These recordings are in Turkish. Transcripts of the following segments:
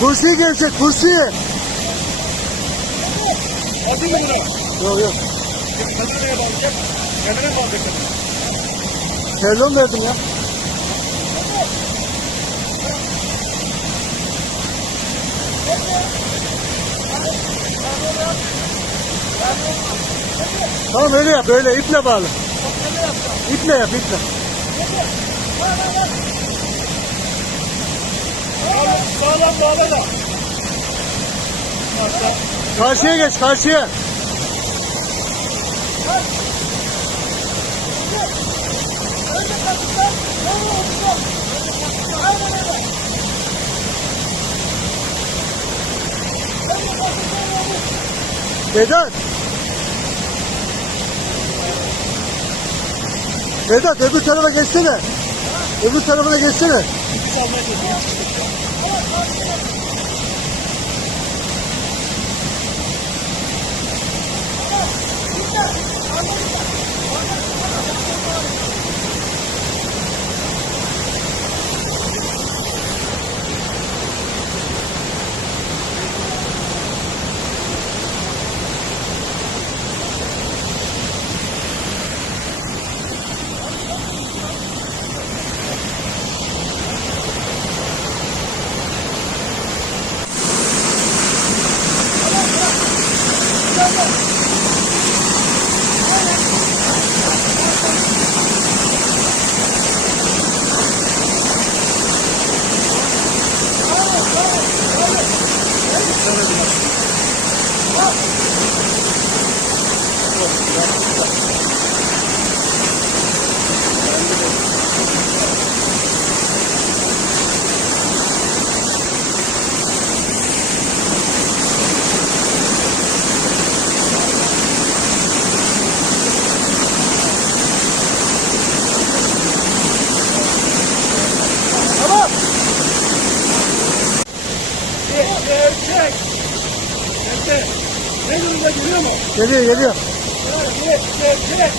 Kursiyi gelecek kursiyi. Aldın mı bunu? Yok yok. Kameraya bağlayacak. Kameraya bağlayacak. Terlon verdim ya. Tamam öyle yap öyle iple bağlı. İple yap iple. Sağlam bağla da. Karşıya geç karşıya. Vedat. Vedat öbür tarafa geçsene. Öbür tarafına geçsene. Almaya çalışıyoruz. あ。っ Erkek. Erkek. Ne durumda görüyor mu? Geliyor geliyor. Erkek. Erkek.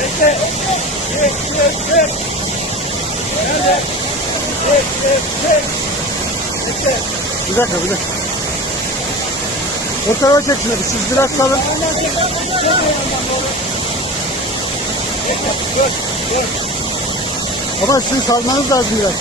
Erkek. Nerede? Erkek. Erkek. Bir dakika bir dakika. O tarafa çek şunu. Siz biraz kalın. Ama sizin salmanız lazım biraz.